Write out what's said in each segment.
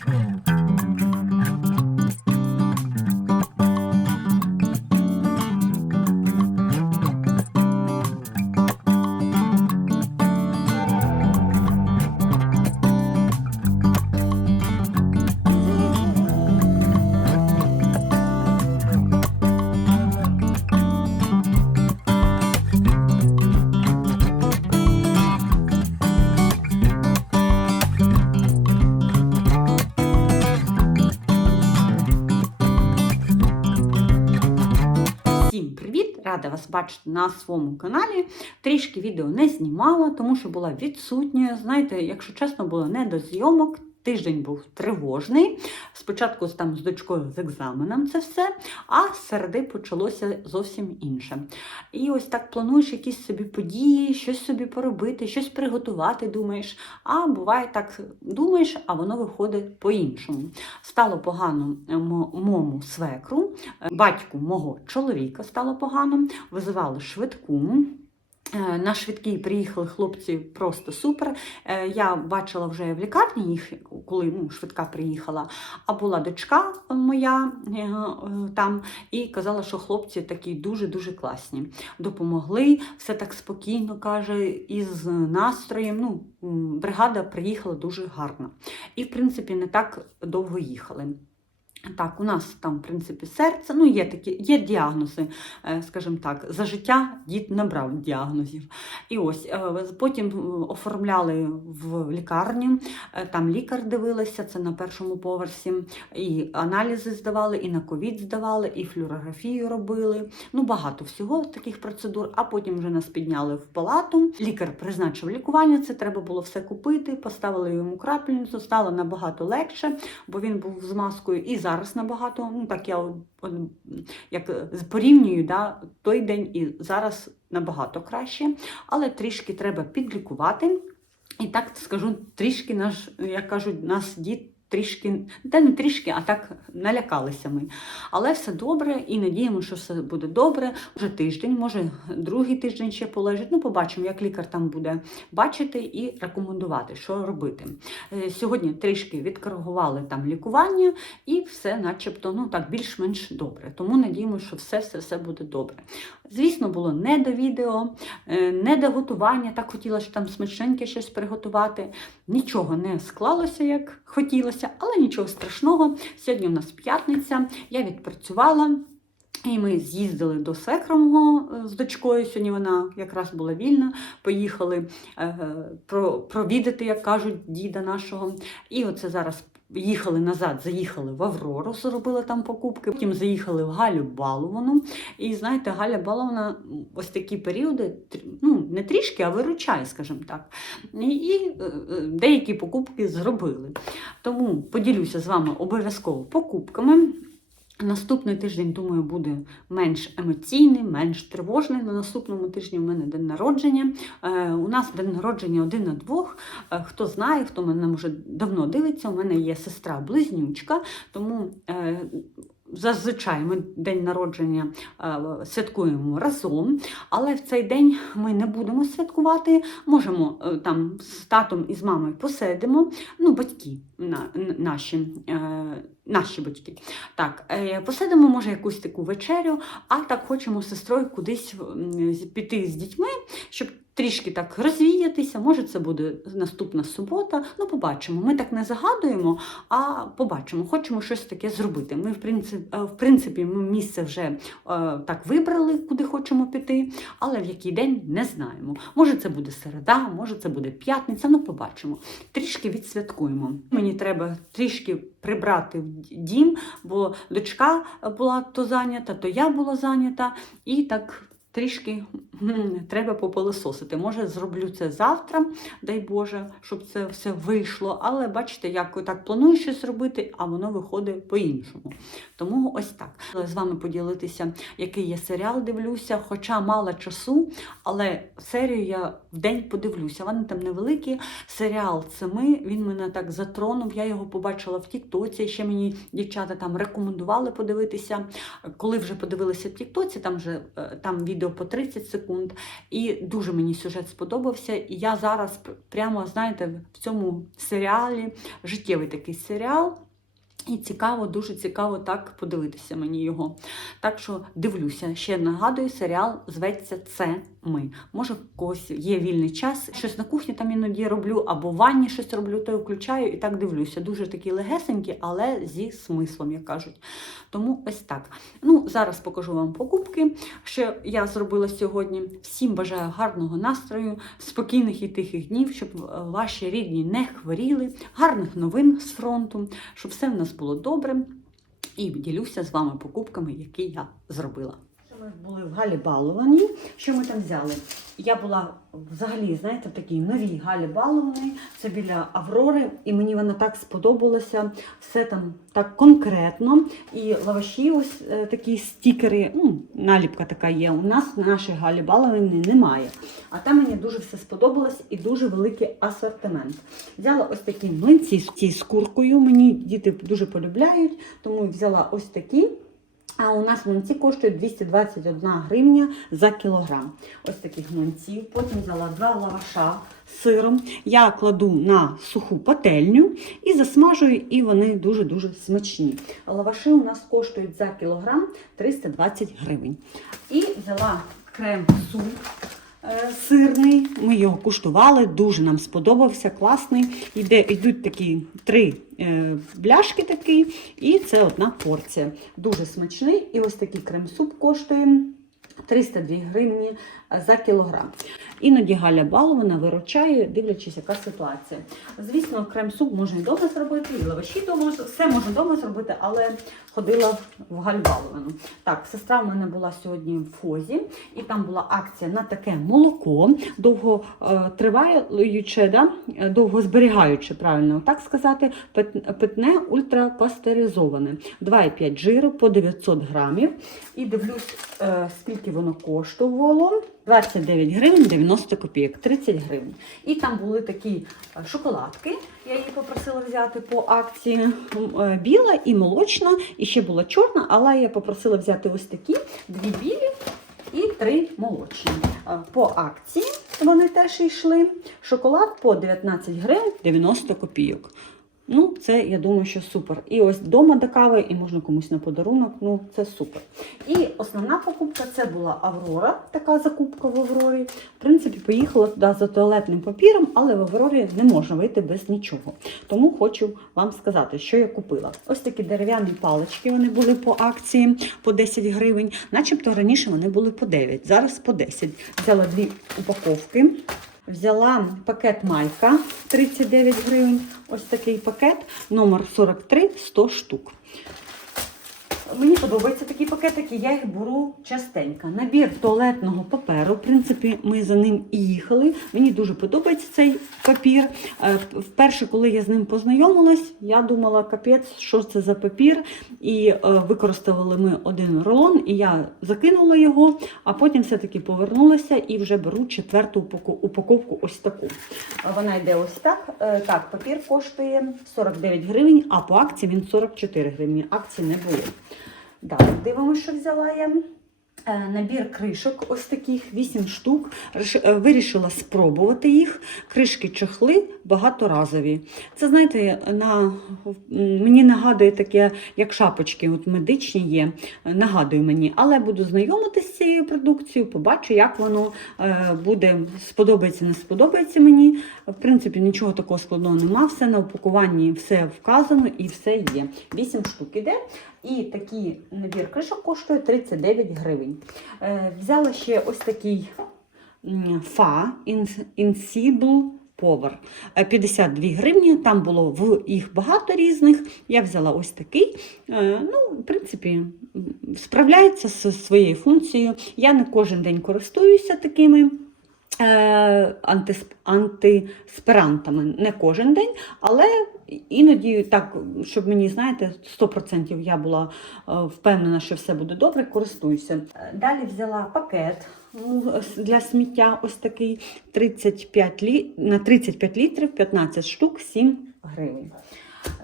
Всім Рада вас бачити на своєму каналі. Трішки відео не знімала, тому що була відсутня. Знаєте, якщо чесно, було не до зйомок. Тиждень був тривожний. Спочатку там з дочкою з екзаменом це все, а з середи почалося зовсім інше. І ось так плануєш якісь собі події, щось собі поробити, щось приготувати, думаєш. А буває так, думаєш, а воно виходить по-іншому. Стало погано мо- моєму свекру, е, батьку мого чоловіка стало погано, визивали швидку. Е, На швидкій приїхали хлопці просто супер. Е, Я бачила вже в лікарні їх, коли ну, швидка приїхала. А була дочка моя е, там і казала, що хлопці такі дуже-дуже класні. Допомогли, все так спокійно каже, із настроєм. Ну, бригада приїхала дуже гарно. І, в принципі, не так довго їхали. Так, у нас там, в принципі, серце, ну, є такі, є діагнози, е, скажімо так, за життя дід набрав діагнозів. І ось е, потім е, оформляли в лікарню, е, там лікар дивилася, це на першому поверсі, і аналізи здавали, і на ковід здавали, і флюорографію робили. Ну, багато всього таких процедур. А потім вже нас підняли в палату. Лікар призначив лікування, це треба було все купити, поставили йому крапельницю, стало набагато легше, бо він був з маскою і зараз набагато. Ну так я от, як е, порівнюю да, той день і зараз набагато краще, але трішки треба підлікувати. І так скажу, трішки наш, як кажуть, нас дід трішки, та не трішки, а так налякалися ми. Але все добре і надіємо, що все буде добре. Може тиждень, може другий тиждень ще полежить. Ну, побачимо, як лікар там буде бачити і рекомендувати, що робити. Е, Сьогодні трішки відкоригували там лікування і все, начебто, ну так більш-менш добре. Тому надіємося, що все, все, все буде добре. Звісно, було не до відео, е, не до готування. Так хотілося там смачненьке щось приготувати. Нічого не склалося, як хотілося, але нічого страшного. Сьогодні у нас п'ятниця, я відпрацювала. І ми з'їздили до Секромого е, з дочкою. Сьогодні вона якраз була вільна. Поїхали е, провідати, як кажуть, діда нашого. І оце зараз їхали назад, заїхали в Аврору, зробили там покупки. Потім заїхали в Галю Баловану. І знаєте, Галя Балована ось такі періоди, ну не трішки, а виручає, скажімо так. І, і е, е, деякі покупки зробили. Тому поділюся з вами обов'язково покупками. Наступний тиждень, думаю, буде менш емоційний, менш тривожний. На наступному тижні у мене день народження. Е, у нас день народження один на двох. Е, хто знає, хто мене вже давно дивиться, у мене є сестра-близнючка, тому е, зазвичай ми день народження святкуємо разом, але в цей день ми не будемо святкувати. Можемо там з татом і з мамою посидимо. Ну, батьки на, наші. Е, Наші батьки. Так, е, посидимо, може, якусь таку вечерю, а так хочемо з сестрою кудись піти з дітьми, щоб трішки так розвіятися. Може, це буде наступна субота. Ну, побачимо. Ми так не загадуємо, а побачимо. Хочемо щось таке зробити. Ми, в принципі, в принципі ми місце вже е, так вибрали, куди хочемо піти, але в який день не знаємо. Може, це буде середа, може, це буде п'ятниця. Ну, побачимо. Трішки відсвяткуємо. Мені треба трішки прибрати в дім, бо дочка була то зайнята, то я була зайнята, і так трішки треба попилисосити. Може, зроблю це завтра, дай Боже, щоб це все вийшло. Але бачите, як так планую щось робити, а воно виходить по-іншому. Тому ось так. З вами поділитися, який я серіал дивлюся, хоча мало часу, але серію я в день подивлюся. Вони там невеликі. Серіал це ми. Він мене так затронув. Я його побачила в Тіктоці. Ще мені дівчата там рекомендували подивитися. Коли вже подивилися в Тіктоці, там вже е, там відео по 30 секунд. І дуже мені сюжет сподобався. І я зараз прямо, знаєте, в цьому серіалі, життєвий такий серіал. І цікаво, дуже цікаво так подивитися мені його. Так що дивлюся. Ще нагадую, серіал зветься Це ми. Може, в когось є вільний час. Щось на кухні там іноді роблю, або в ванні щось роблю, то й включаю і так дивлюся. Дуже такі легесенькі, але зі смислом, як кажуть. Тому ось так. Ну, зараз покажу вам покупки, що я зробила сьогодні. Всім бажаю гарного настрою, спокійних і тихих днів, щоб е, ваші рідні не хворіли, гарних новин з фронту, щоб все в нас було добре. І ділюся з вами покупками, які я зробила. Ми були в Галі Баловані. Що ми там взяли? Я була взагалі, знаєте, в такій новій Галі Балованій. Це біля Аврори, і мені вона так сподобалася. Все там так конкретно. І лаваші, ось е, такі стікери, ну, наліпка така є. У нас в нашій Галі Баловані немає. А там мені дуже все сподобалось і дуже великий асортимент. Взяла ось такі млинці з куркою. Мені діти дуже полюбляють, тому взяла ось такі. А у нас млинці коштують 221 гривня за кілограм. Ось таких млинців. Потім взяла два лаваша з сиром. Я кладу на суху пательню і засмажую, і вони дуже-дуже смачні. Лаваші у нас коштують за кілограм 320 гривень. І взяла крем-суп е, сирний. Ми його куштували, дуже нам сподобався, класний. Іде, йдуть такі три е, бляшки такі, і це одна порція. Дуже смачний. І ось такий крем-суп коштує 302 гривні за кілограм. Іноді Галя Балована виручає, дивлячись, яка ситуація. Звісно, крем-суп можна і вдома зробити, і лаваші вдома, все можна вдома зробити, але ходила в Гальбаловану. Так, сестра в мене була сьогодні в Фозі, і там була акція на таке молоко, довго е, триваюче, да? е, довго зберігаюче, правильно так сказати, питне ультрапастеризоване. 2,5 жиру по 900 грамів. І дивлюсь, е, скільки воно коштувало. 29 гривень 90 копійок, 30 гривень. І там були такі е, шоколадки. Я її попросила взяти по акції е, біла і молочна, і ще була чорна, але я попросила взяти ось такі дві білі і три молочні. Е, По акції вони теж йшли. Шоколад по 19 гривень 90 копійок. Ну, це я думаю, що супер. І ось вдома до кави, і можна комусь на подарунок. Ну, це супер. І основна покупка це була Аврора, така закупка в Аврорі. В принципі, поїхала туди за туалетним папіром, але в Аврорі не можна вийти без нічого. Тому хочу вам сказати, що я купила. Ось такі дерев'яні палички, вони були по акції по 10 гривень. Начебто раніше вони були по 9, зараз по 10. Взяла дві упаковки. Взяла пакет майка 39 гривень. Ось такий пакет, номер 43, 100 штук. Мені подобаються такі пакетики, я їх беру частенько. Набір туалетного паперу. В принципі, ми за ним і їхали. Мені дуже подобається цей папір. Е, Вперше, коли я з ним познайомилась, я думала, капець, що це за папір. І е, використовували ми один рулон, і я закинула його, а потім все-таки повернулася і вже беру четверту упаковку ось таку. Вона йде ось так. Е, Так, папір коштує 49 гривень, а по акції він 44 гривні. Акції не було. Далі дивимося, що взяла я. Е, Набір кришок, ось таких 8 штук. Е, Вирішила спробувати їх. Кришки чохли багаторазові. Це, знаєте, на, мені нагадує таке, як шапочки, от медичні є. Нагадує мені, але буду знайомитися з цією продукцією, побачу, як воно е, буде, сподобається, не сподобається мені. В принципі, нічого такого складного нема. Все на упакуванні, все вказано і все є. 8 штук іде. І такий набір кришок коштує 39 гривень. Е, взяла ще ось такий фа Ins- Insible Power. Е, 52 гривні. Там було в їх багато різних. Я взяла ось такий. Е, ну, в принципі, справляється зі своєю функцією. Я не кожен день користуюся такими. Е, Антиспирантами не кожен день, але іноді так, щоб мені, знаєте, 100% я була е, впевнена, що все буде добре, користуюся. Е, Далі взяла пакет ну, для сміття, ось такий 35 лі... на 35 літрів, 15 штук, 7 гривень.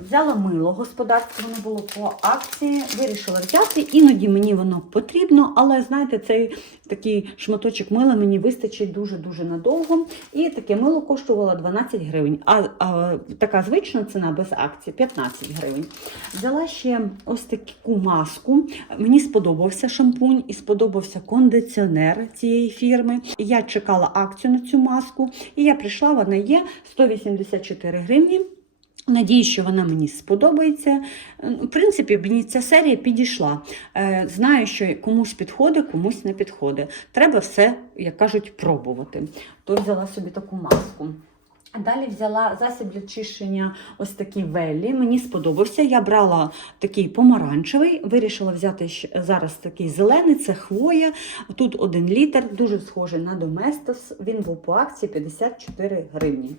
Взяла мило господарське, воно було по акції, вирішила взяти. Іноді мені воно потрібно, але знаєте, цей такий шматочок мила мені вистачить дуже-дуже надовго. І таке мило коштувало 12 гривень. А, а така звична ціна без акції 15 гривень. Взяла ще ось таку маску. Мені сподобався шампунь і сподобався кондиціонер цієї фірми. Я чекала акцію на цю маску, і я прийшла, вона є 184 гривні. Надіюсь, що вона мені сподобається. Е, В принципі, мені ця серія підійшла. Е, Знаю, що комусь підходить, комусь не підходить. Треба все, як кажуть, пробувати. То взяла собі таку маску. Далі взяла засіб для чищення ось такий веллі. Мені сподобався. Я брала такий помаранчевий, вирішила взяти зараз такий зелений, це хвоя. Тут один літр, дуже схожий на Доместос. Він був по акції 54 гривні.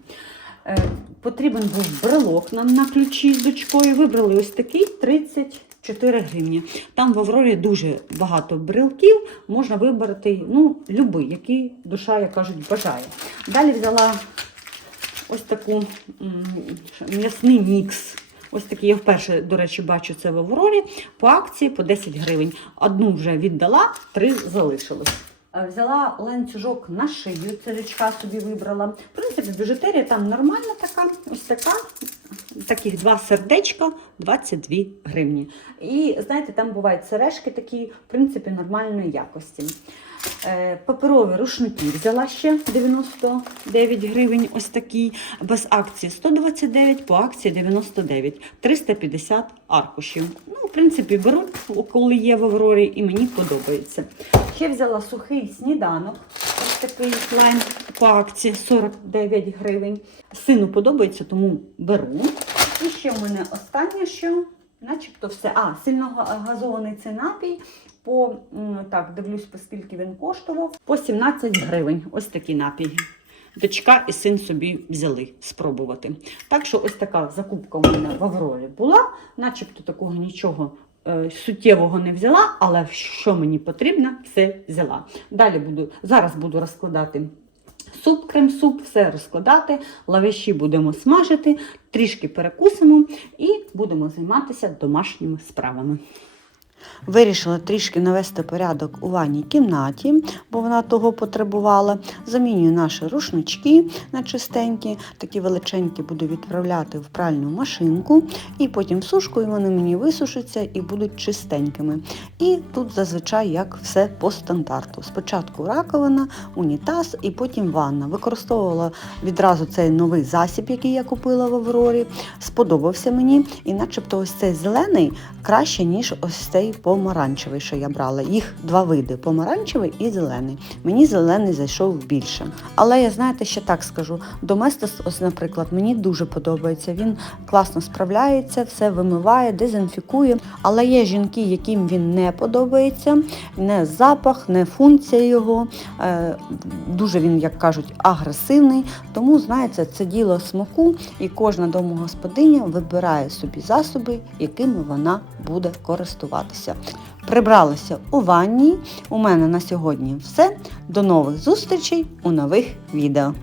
Е, Потрібен був брелок нам на ключі з дочкою. Вибрали ось такий 34 гривні. Там в Аврорі дуже багато брелків, можна вибрати ну, любий, який душа, як кажуть, бажає. Далі взяла ось таку м'ясний мікс. Ось такий, я вперше, до речі, бачу це в Аврорі. По акції по 10 гривень. Одну вже віддала, три залишилось. Е, Взяла ланцюжок на шию, це собі вибрала. В принципі, біжутерія там нормальна така, ось така. Таких два сердечка 22 гривні. І знаєте, там бувають сережки такі, в принципі, нормальної якості. Е, Паперові рушники взяла ще 99 гривень, ось такий, без акції 129, по акції 99, 350 аркушів. Ну, в принципі, беруть, коли є в Аврорі, і мені подобається. Ще взяла сухий сніданок, ось такий лайм по акції 49 гривень. Сину подобається, тому беру. І ще в мене останнє, що начебто все. А, сильно газований цей напій. По так, дивлюсь, по скільки він коштував. По 17 гривень. Ось такий напій. Дочка і син собі взяли спробувати. Так що ось така закупка у мене в Аврорі була, начебто такого нічого е, суттєвого не взяла, але що мені потрібно, все взяла. Далі буду зараз буду розкладати суп, крем-суп, все розкладати, лаваші будемо смажити, трішки перекусимо і будемо займатися домашніми справами. Вирішила трішки навести порядок у ванній кімнаті, бо вона того потребувала. Замінюю наші рушнички на чистенькі, такі величенькі буду відправляти в пральну машинку, і потім сушкою вони мені висушаться і будуть чистенькими. І тут зазвичай як все по стандарту. Спочатку раковина, унітаз і потім ванна. Використовувала відразу цей новий засіб, який я купила в Аврорі. Сподобався мені, і начебто ось цей зелений краще, ніж ось цей помаранчевий, що я брала. Їх два види: помаранчевий і зелений. Мені зелений зайшов більше. Але я знаєте, ще так скажу: Доместос, ось, наприклад, мені дуже подобається. Він класно справляється, все вимиває, дезінфікує. Але є жінки, яким він не подобається, не запах, не функція його. Е, Дуже він, як кажуть, агресивний. Тому, знаєте, це діло смаку, і кожна домогосподиня вибирає собі засоби, якими вона буде користуватися. Прибралася у ванні. У мене на сьогодні все. До нових зустрічей у нових відео.